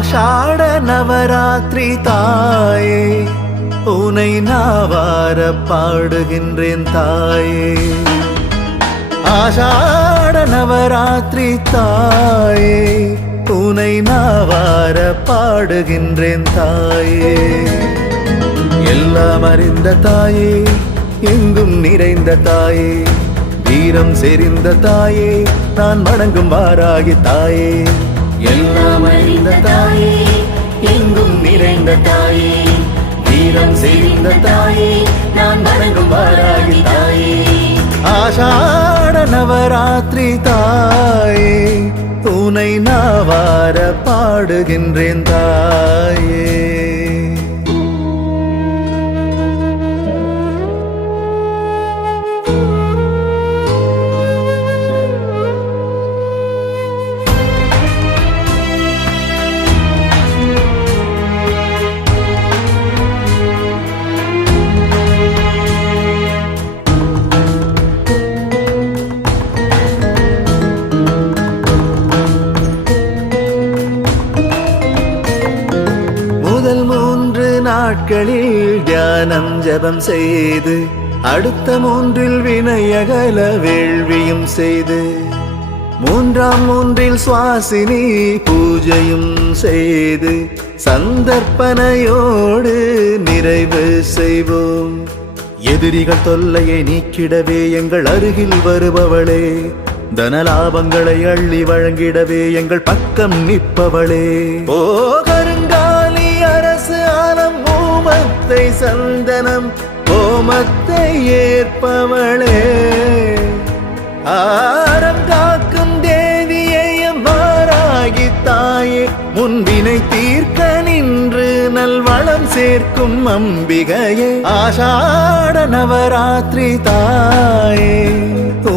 ஆஷாட நவராத்திரி தாயே உனை நாவார பாடுகின்றேன் தாயே. ஆஷாட நவராத்திரி தாயே உனை நாவார பாடுகின்றேன் தாயே. எல்லாம் அறிந்த தாயே எங்கும் நிறைந்த தாயே வீரம் செறிந்த தாயே நான் வணங்கும் வாராகி தாயே. எல்லாம் அறிந்த தாயே எங்கும் நிறைந்த தாயே வீரம் செறிந்த தாயே நான் வணங்கும் வாராகி தாயே. ஆஷாட நவராத்திரி தாயே உனை நாவார பாடுகின்றேன் தாயே. முதல் 3 நாட்களில் தியானம் ஜபம் செய்து அடுத்த 3 வினையகல வேள்வியும் செய்து 3 சுவாசினி பூஜையும் செய்து சந்தர்ப்பனையோடு நிறைவு செய்வோம். எதிரிகள் தொல்லையை நீக்கிடவே எங்கள் அருகில் வருபவளே தனலாபங்களை அள்ளி வழங்கிடவே எங்கள் பக்கம் நிற்பவளே. ஓ கருங்காலி அரசு ஆலம் ஓமத்தை சந்தனம் ஓமத்தை ஏற்பவளே ஆரம் காக்கும் தேவியையும் வாராகி தாயே முன்பினை தீர்க்க நின்று நல்வளம் சேர்க்கும் அம்பிகையே. ஆஷாட நவராத்திரி தாயே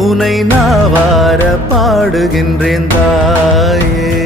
உனை நாவார பாடுகின்றேன் தாயே.